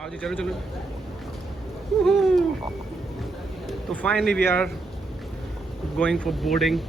आओ जी, चलो चलो। तो finally we are going for boarding.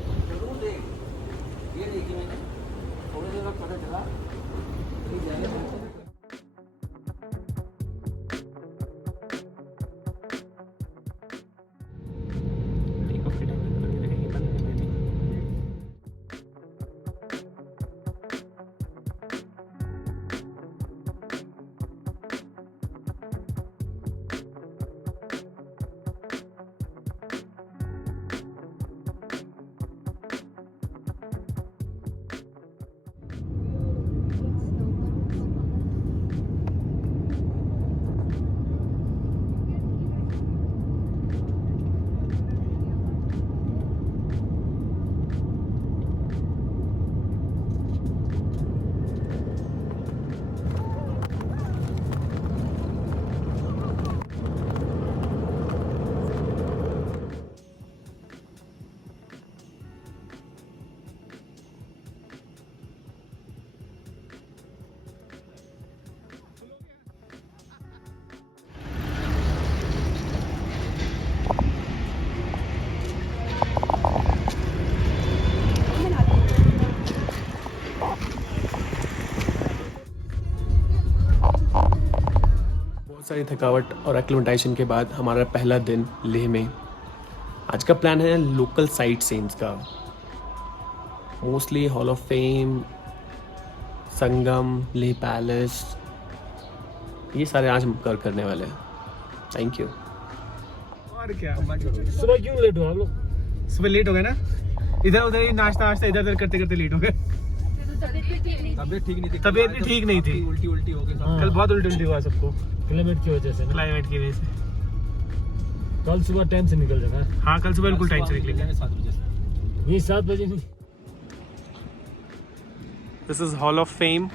बहुत सारी थकावट और एक्लिमेटाइजेशन के बाद हमारा पहला दिन लेह में। आज का प्लान है लोकल साइट सीन्स का, mostly hall of fame, Sangam, Leh palace, ये सारे आज हम करने वाले हैं। Thank you. और क्या, सुबह क्यों लेट हो आप लोग? सुबह लेट हो गए ना, इधर उधर ही नाश्ता इधर उधर करते करते लेट हो गए। तबीयत ठीक नहीं थी, तबीयत भी ठीक नहीं थी, उल्टी उल्टी हो गई। कल बहुत उल्टी हुआ सबको, क्लाइमेट की वजह से ना? क्लाइमेट की वजह से। कल सुबह टाइम से निकल जाना। हाँ, कल सुबह बिल्कुल टाइम से निकलेंगे। 7 बजे से। नहीं 7 बजे नहीं। This is hall of fame.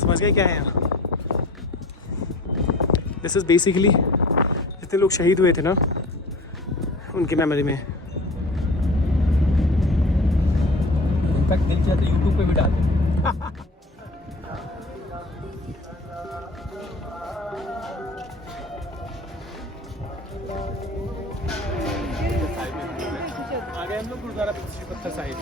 समझ गए क्या है यहाँ? दिस इज बेसिकली जितने लोग शहीद हुए थे ना, उनकी मेमोरी में। इनफैक्ट दिल चाहे तो यूट्यूब पे भी डाल दें। आ गए हम लोग गुरुद्वारा पत्थर साहिब।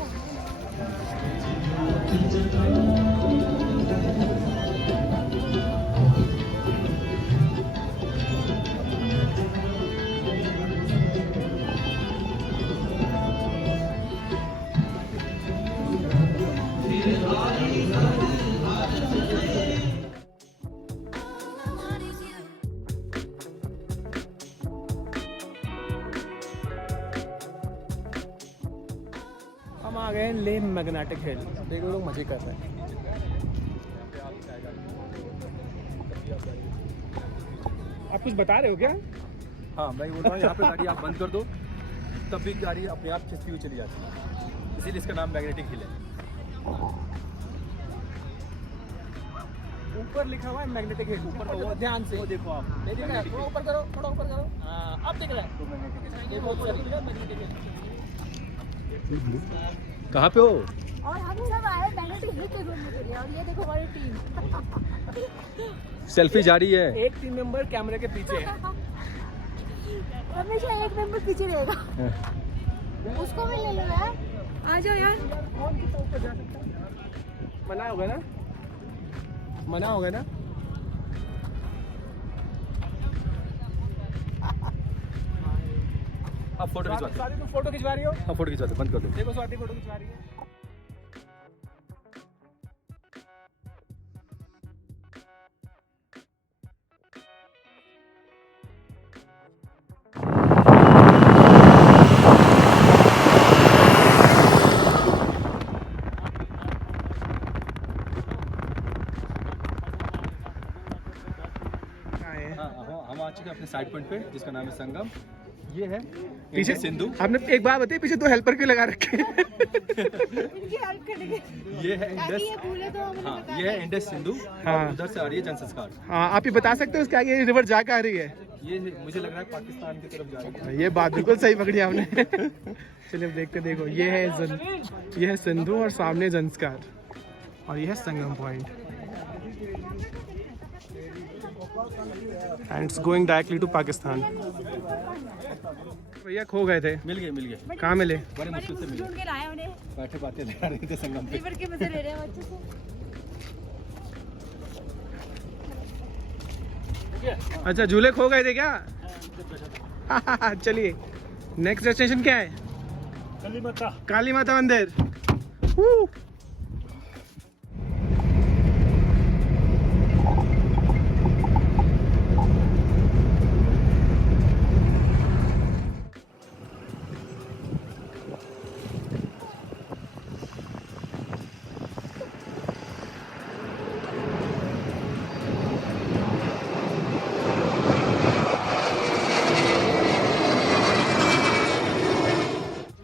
हम आ गए लेह मैग्नेटिक हिल। देखो लोग मजे कर रहे हैं। आप कुछ बता रहे हो क्या? हाँ, मैं बोल रहा हूँ यहाँ पे गाड़ी आप बंद कर दो, तब भी गाड़ी अपने आप खिसती हुई चली जाती है, इसीलिए इसका नाम मैग्नेटिक हिल है। ऊपर लिखा हुआ है मैग्नेटिक हिल, ऊपर तो वो ध्यान से वो देखो आप। नहीं दिख रहा है? थोड़ा ऊपर करो, थोड़ा ऊपर करो। हाँ, अब दिख रहा है। ये बहुत मैग्नेटिक हिल। कहाँ पे हो? और हम सब आए मैग्नेटिक हिल के घूमने के लिए, और ये देखो हमारी टीम। सेल्फी जारी है। एक टीम मेंबर कैमरे के पीछे है। हमेशा एक मेंबर पीछे रहेगा। उसको भी ले लो यार, आ जाओ यार। कौन कितना ऊपर जा सकता है? मना होगा ना, मना होगा ना। आप फोटो खिंचवा दो। स्वाति तुम फोटो खिंचवा रही हो? हाँ, फोटो खिंचवा दो, बंद कर दो। देखो स्वाति फोटो खिंचवा रही है। हम आ चुके हैं अपने साइड पॉइंट पे जिसका नाम है संगम। ये है पीछे सिंधु। आपने एक बात बताई, पीछे 2 हेल्पर क्यों लगा रखे हैं? इनकी हेल्प करेंगे ये है ताकि इंडस। ये भूले तो हमें हाँ बता ये है इंडस सिंधु। हाँ। और उधर से आ रही है जन संस्कार। हाँ, आप ये बता सकते हो उसके आगे ये रिवर जा कहाँ रही है? ये मुझे लग रहा है पाकिस्तान की तरफ जा रही है। ये बात बिल्कुल सही पकड़ी आपने। चलिए अब देखते देखो, ये है सिंधु और सामने संस्कार और ये है Sangam point and it's going directly to Pakistan. भैया खो गए थे, मिल गए। कहाँ मिले? बड़े मुश्किल से मिले। ढूंढ के लाए उन्हें, बैठे बातें ले रहे थे संगम पे। रिवर के मजे ले रहे हैं बच्चों से। अच्छा, झूले खो गए थे क्या? चलिए नेक्स्ट डेस्टिनेशन क्या है? काली माता मंदिर।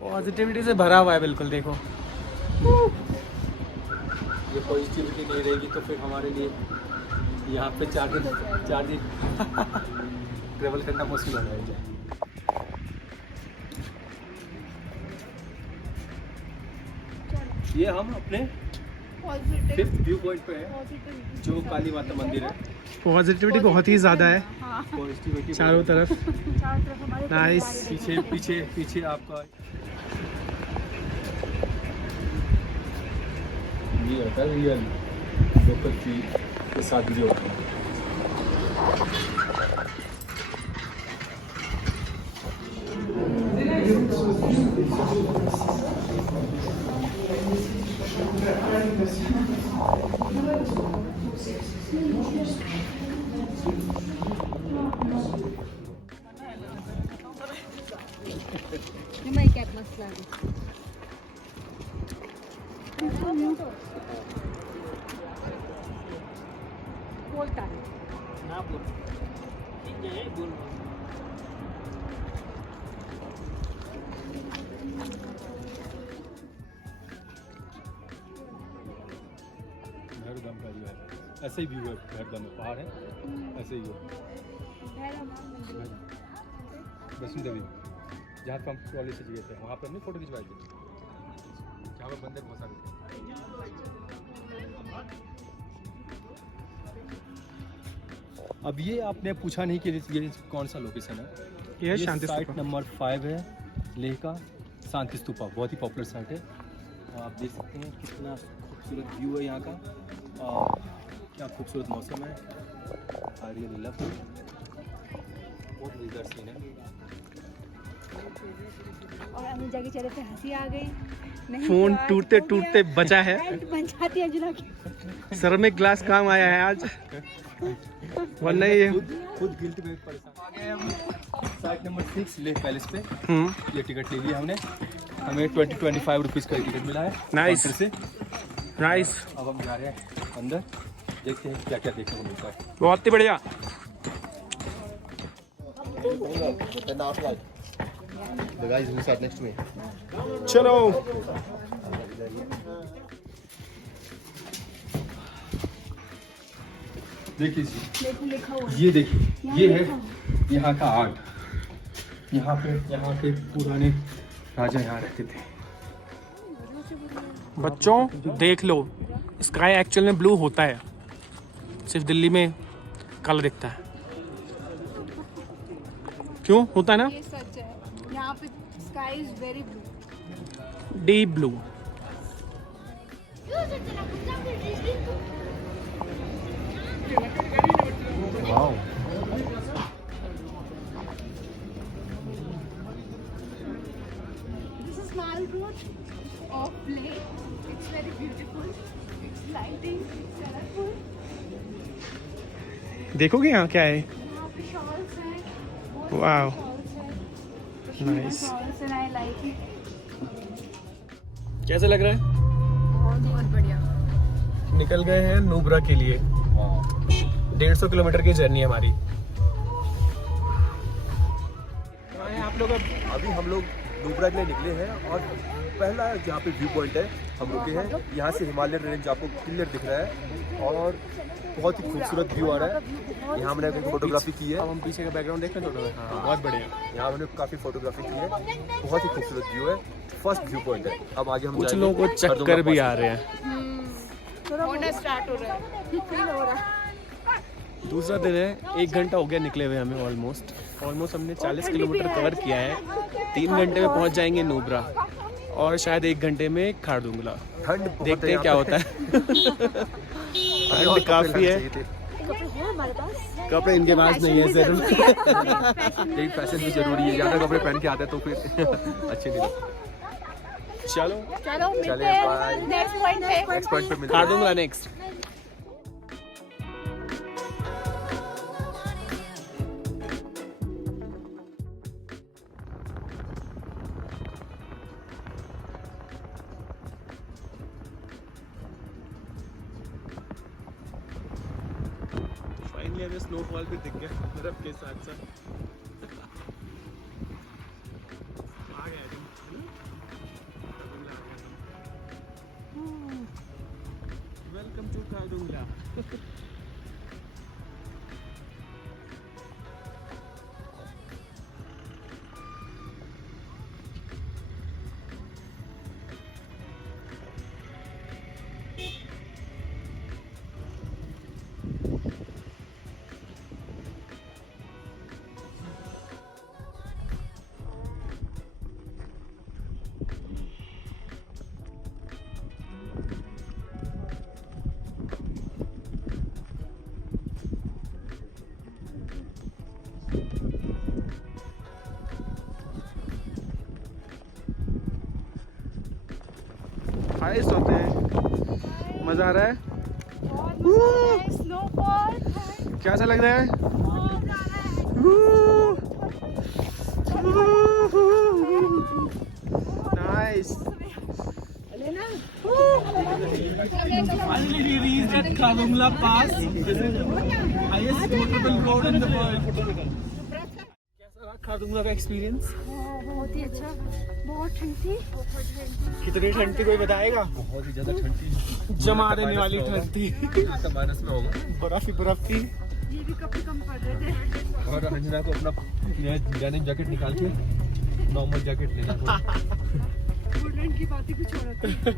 पॉजिटिविटी से भरा हुआ है बिल्कुल, देखो। ये पॉजिटिविटी नहीं रहेगी तो फिर हमारे लिए यहाँ पे 4 दिन ट्रेवल करना मुश्किल हो जाएगा। ये हम अपने 5th व्यू पॉइंट पे है जो काली माता मंदिर है। पॉजिटिविटी बहुत ही ज़्यादा है पॉजिटिविटी चारों तरफ। नाइस। पीछे आपका ये होता है रियल लोकल चीज के साथ जो होता है। बोलता है भैरवधाम का जो है ऐसे ही व्यू है। भैरवधाम में पहाड़ है, ऐसे ही है वैष्णो देवी जहाँ पर हम ट्रॉली से गए थे, वहाँ पर हमने फोटो खिंचवाई थी जहाँ पर बंदर बहुत सारे थे। अब ये आपने पूछा नहीं कि ये कौन सा लोकेशन है। ये शांति साइट स्तूपा। नंबर 5 है लेह का शांति स्तूपा। बहुत ही पॉपुलर साइट है। आप देख सकते हैं कितना खूबसूरत व्यू है यहाँ का और क्या खूबसूरत मौसम है। I really love it. बहुत मजेदार सीन है। और अनुजा के चेहरे पे हंसी आ गई। नहीं फोन तो आज टूटते हो गया। टूटते बचा है। पैंट बन जाती है अनुजा की। सर में ग्लास काम आया है आज, वरना ये खुद गिल्ट में परेशान। आ गए हम साइट नंबर 6 लेह पैलेस पे। ये टिकट ले लिया हमने। हमें 20-25 रुपीज़ का टिकट मिला है। Nice. काउंटर से। नाइस, अब हम जा रहे हैं अंदर, देखते हैं क्या क्या देखने को मिलता है। बहुत ही बढ़िया। The guys who sat next to me. चलो देखिए जी, देखो लिखा हुआ है। ये देखिए, ये है यहाँ का आर्ट। यहाँ पे पुराने राजा यहाँ रहते थे। बच्चों देख लो, स्काई एक्चुअल में ब्लू होता है, सिर्फ दिल्ली में काला दिखता है। क्यों होता है ना? ये सच है, यहाँ पे sky is very blue. Deep blue. Wow, This is Mall Road of Leh. It's very beautiful. It's lighting. It's colorful. देखोगे यहाँ क्या है? यहाँ पे shawls हैं. Wow. Shawls हैं. Pashmina Nice. shawls and I like it. कैसा लग रहा है? बहुत बढ़िया. निकल गए हैं नुब्रा के लिए। 150 किलोमीटर की जर्नी है हमारी। लोग अभी हम लोग नुब्रा के लिए निकले हैं और पहला जहाँ पे व्यू पॉइंट है हम रुके हैं। यहाँ से हिमालयन रेंज आपको क्लियर दिख रहा है और बहुत ही खूबसूरत व्यू आ रहा है। यहाँ हमने फोटोग्राफी की है। अब हम पीछे का बैकग्राउंड देख रहे हैं थोड़ा। हाँ, बहुत बढ़िया। यहाँ हमने काफ़ी फोटोग्राफी की है। बहुत ही खूबसूरत व्यू है। फर्स्ट व्यू पॉइंट है। अब आगे हम कुछ जाएंगे लोगों को चक्कर भी आ रहे हैं। होना स्टार्ट हो रहा है, फील हो रहा है। दूसरा दिन है, 1 घंटा हो गया निकले हुए हमें। ऑलमोस्ट हमने 40 किलोमीटर कवर किया है। 3 घंटे में पहुंच जाएंगे नुब्रा और शायद 1 घंटे में खारदुंगला। ठंड बहुत देखते है हैं क्या यहाँ होता है। पे। ठंड काफ़ी है। कपड़े इनके पास नहीं है सर। यही फैशन भी जरूरी है। ज़्यादा कपड़े पहन के आते हैं तो फिर अच्छे नहीं लगते। चलो चलो मिलते चले, हैं bye. नेक्स्ट पॉइंट पे। नेक्स्ट पॉइंट पे मिलते हैं। खारदुंगला नेक्स्ट। फाइनली हमें स्नोफॉल भी दिख गया बर्फ के साथ साथ। आ गए तुम, है ना? खारदुंगला आ गए हम। Welcome to Khardung La. हाइस होते हैं। मज़ा आ रहा है। स्नोफॉल कैसा लग रहा है? Nice. Finally we reached at Khardungla Pass, highest notable road in the world. कैसा रहा खारदुंगला का एक्सपीरियंस? बहुत ही अच्छा, बहुत ठंड थी। कितनी ठंड थी कोई बताएगा? बहुत ही ज़्यादा ठंड थी। जमा देने वाली ठंड थी। माइनस में होगा। बर्फ ही बर्फ थी। ये भी कपड़े कम पड़ रहे थे। और अंजना को अपना डेनिम जैकेट निकाल के नॉर्मल जैकेट लेना पड़ा। वुडलैंड की बात ही कुछ और होती है।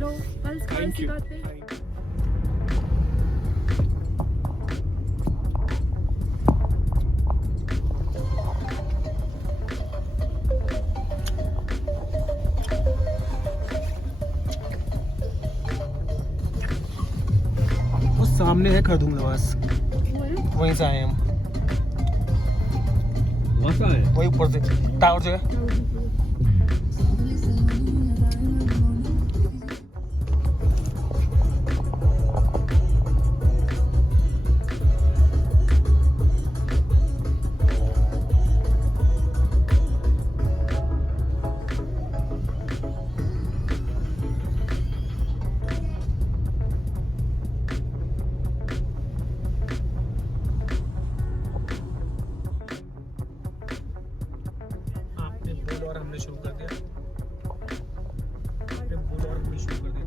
Low pulse thank you. वो सामने है खारदुंगला पास। वहीं से आए हम। मजा है। वही ऊपर से टावर जो है। आपने बोल और हमने शुरू कर दिया। आपने बोल और हमने शुरू कर दिया।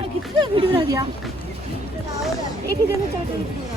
देखिए कितना वीडियो लग गया, एक ही जगह चल रही थी।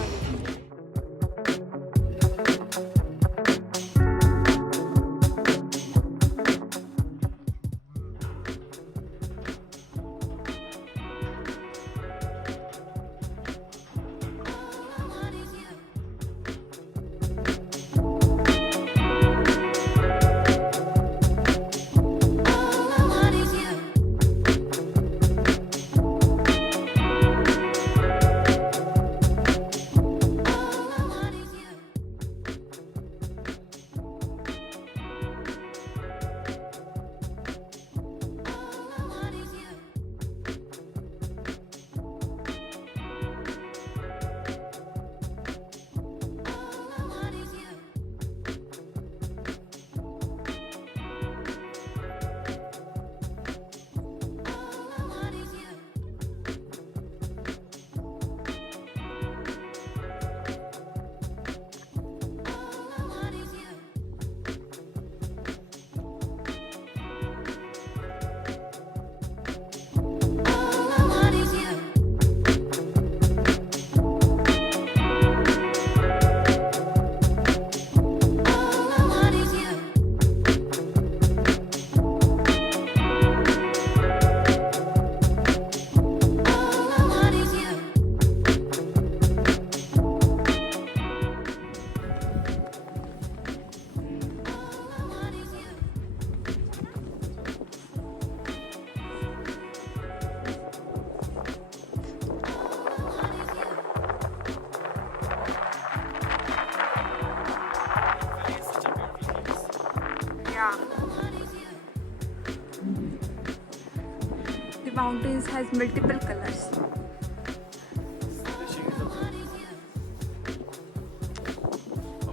mountains has multiple colors.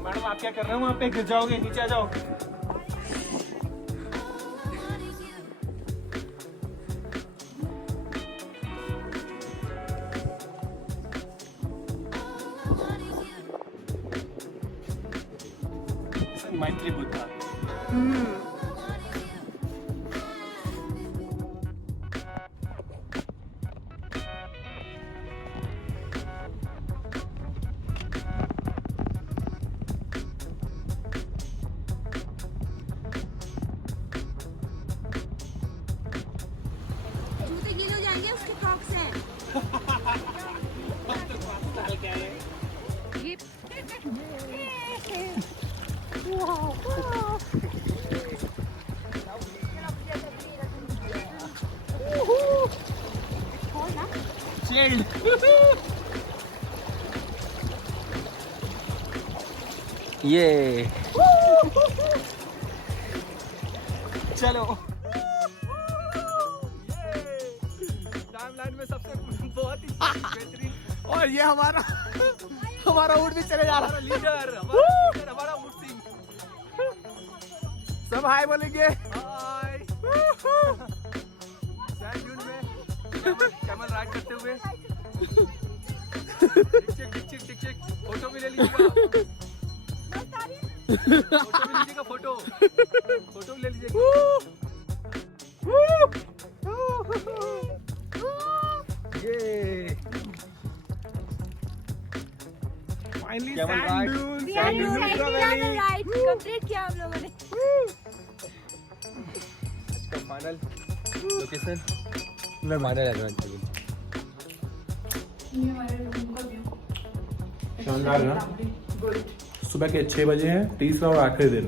Madam आप क्या कर रहे हो वहाँ पे? गिर जाओगे, नीचे आ जाओ। मैत्री बुद्धा। जूते गीले हो जाएंगे, उसके क्रॉक्स हैं। ये Chilled. ये चलो टाइमलाइन में सबसे बहुत ही बेहतरीन और ये हमारा ऊँट भी चले जा रहा है। लीडर हमारा ऊँट सिंह। सब हाय बोलेंगे। हाय सैंड ड्यून में कैमल राइड करते हुए टिक चेक फोटो भी ले लीजिएगा। फोटो भी लीजिएगा, फोटो भी ले लीजिएगा। ये finally camel sand ride. Dune, sand dune ride complete किया हम लोगों ने। Final location final adventure. शानदार ना। सुबह के 6 बजे हैं, तीसरा और आखिरी दिन।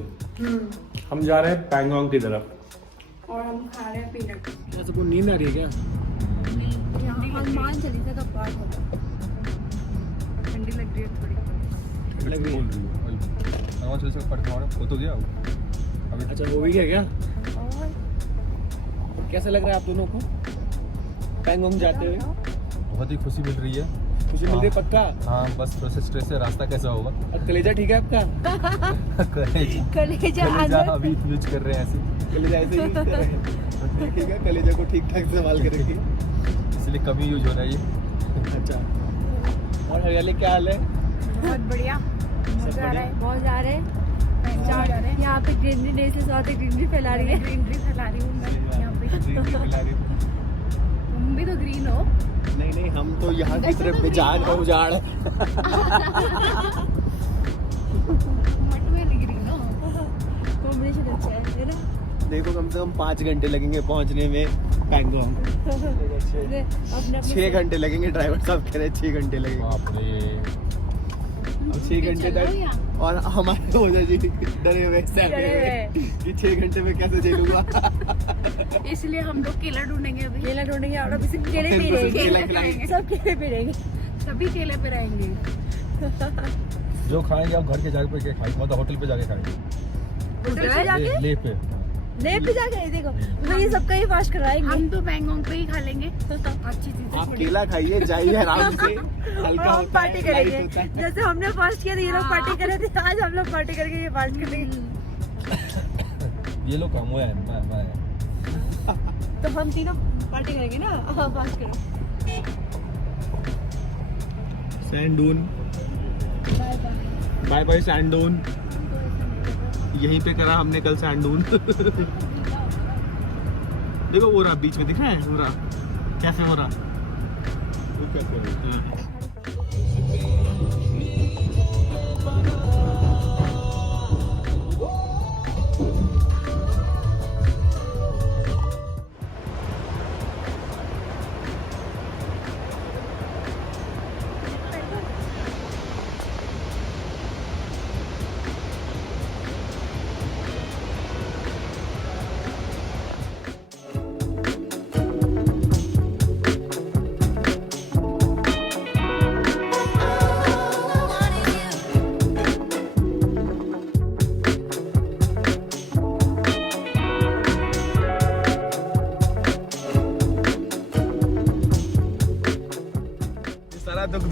हम जा रहे हैं पैंगोंग की तरफ। और हम खा रहे हैं पीनट। क्या सबको नींद आ रही है क्या? हनुमान चालीसा का पाठ होता है। ठंडी लग रही है थोड़ी। लग रही है। हनुमान चालीसा का पाठ हो तो गया अभी। अच्छा हो भी गया क्या? और कैसा लग रहा है आप दोनों को पैंगोंग जाते हुए? बहुत ही खुशी मिल रही है। खुशी मिल रही है पक्का? हाँ बस थोड़ा सा स्ट्रेस है, रास्ता कैसा होगा। और कलेजा ठीक है आपका? कलेजा कलेजा अभी यूज कर रहे हैं ऐसे, कलेजा ऐसे यूज कर रहे हैं। ठीक है, कलेजा को ठीक ठाक संभाल के रखिए। इसलिए कभी यूज हो रहा है ये। अच्छा और हरियाली क्या हाल है? बहुत बढ़िया। मजा आ रहा है, बहुत जा रहे हैं। यहाँ पे ग्रीनरी डे से साथ ग्रीनरी फैला रही है। ग्रीनरी फैला रही हूँ मैं यहाँ पे। तुम भी तो ग्रीन हो। नहीं हम तो यहाँ की तरफ बेजान का उजाड़ है। ग्रीन हो। कॉम्बिनेशन अच्छा है ना। देखो कम से कम 5 घंटे लगेंगे पहुँचने में पैंगोंग। अपने 6 घंटे लगेंगे, ड्राइवर साहब कह रहे हैं 6 घंटे लगेंगे। बाप रे। अब 6 घंटे तक और हमारे ओझा जी डरे हुए कि 6 घंटे में कैसे झेलूंगा। इसलिए हम लोग केला ढूंढेंगे अभी। केला ढूंढेंगे और अभी सिर्फ केले पी केला रहेंगे। खिलाएंगे। सब केले पी रहेंगे। सभी केले पे रहेंगे। जो खाएंगे आप घर के जाके पे खाएंगे, मतलब होटल पे जाके खाएंगे। होटल पे जाके ले पे ले पे जाके देखो वो ये सबका ही वाश कराएंगे। हम तो पैंगोंग पे ही खा लेंगे। अच्छी चीज। आप केला खाइए, जाइए आराम से, हल्का हम होता पार्टी है, करेंगे। लाइट होता है। जैसे हमने फास्ट किया था, ये लोग पार्टी कर रहे थे। आज हम लोग पार्टी करके ये फास्ट करेंगे। ये लोग काम हुआ है मैं तो हम तीनों पार्टी करेंगे ना। हाँ फास्ट करो। Sand dune, bye bye sand dune. यहीं पे करा हमने कल सैंड डून। देखो वो रहा बीच में, दिख रहा है वो रहा कैफे, हो रहा।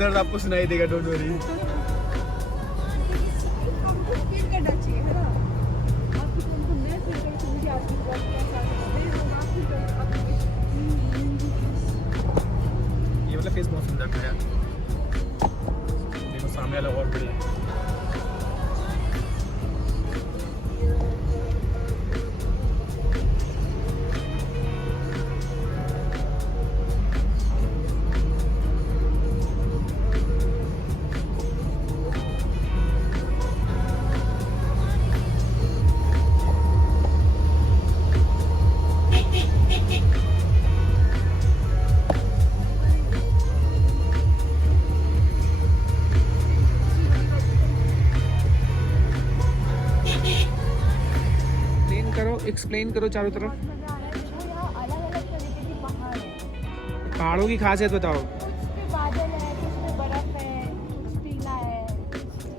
दर्द आपको सुनाई देगा, डोंट वरी। फील करना चाहिए है ना, आपकी तुमको मैं फील करती हूँ कि आपकी बहुत क्या ये वाला फेस बहुत सुंदर था यार, देखो सामने वाला और बढ़िया। एक्सप्लेन करो चारों तरफ। मजा आ रहा है। देखो यहाँ अलग अलग तरीके की पहाड़ है, पहाड़ों की खासियत बताओ। कुछ पे बादल है, कुछ पे बर्फ है, कुछ पीला है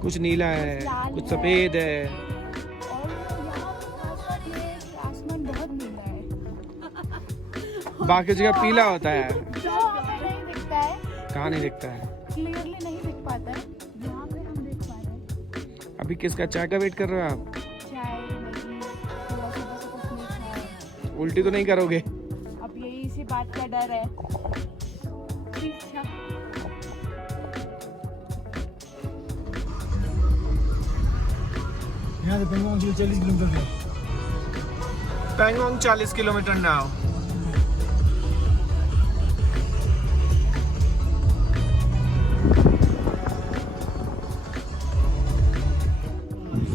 कुछ नीला है, कुछ सफेद है। और यहाँ पे खास बात ये है कि आसमान बहुत नीला है। बाकी जगह पीला होता है। जो हमें नहीं दिखता है, कहाँ नहीं दिखता है? क्लियरली नहीं दिख पाता है, यहाँ पे हम देख पा रहे हैं। अभी किसका चाय का वेट कर रहे हो आप? चाय मैगी थोड़ा सा बस कुछ नहीं खाया, उल्टी तो नहीं करोगे? अब यही इसी बात का डर है। ठीक है, यहाँ से पेंगोंग 40 किलोमीटर है। Pangong 40 kilometre now.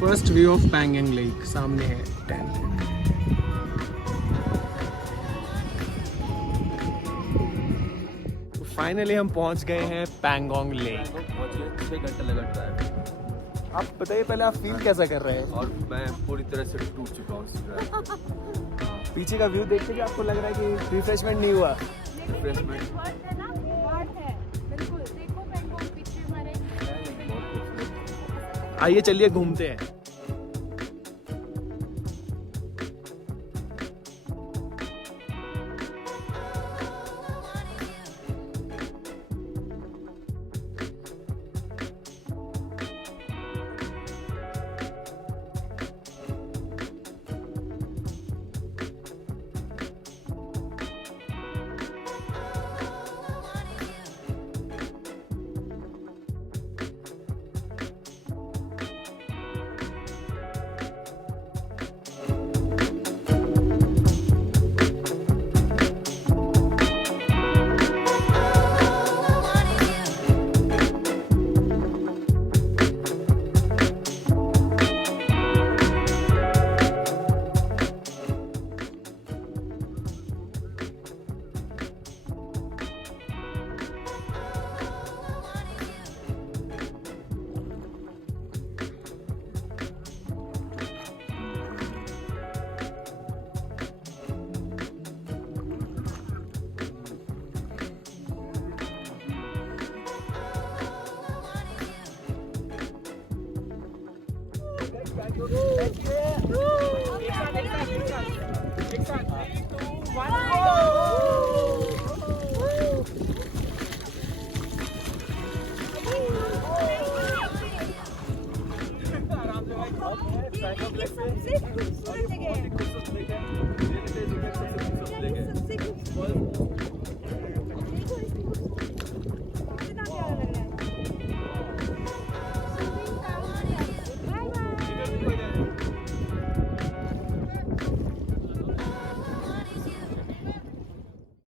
First view of Pangong lake सामने है टेंट। फाइनली हम पहुंच गए हैं पैंगोंग लेक। पहुंचे 6 घंटे लगा ड्राइव। आप बताइए पहले आप फील कैसा कर रहे हैं? और मैं पूरी तरह से टूट चुका हूँ इस ड्राइव। पीछे का व्यू देख के भी आपको लग रहा है कि रिफ्रेशमेंट नहीं हुआ? रिफ्रेशमेंट वर्थ है ना, वर्थ है बिल्कुल। देखो पैंगोंग पीछे हमारे, आइए चलिए घूमते हैं। सबसे खूबसूरत जगह है।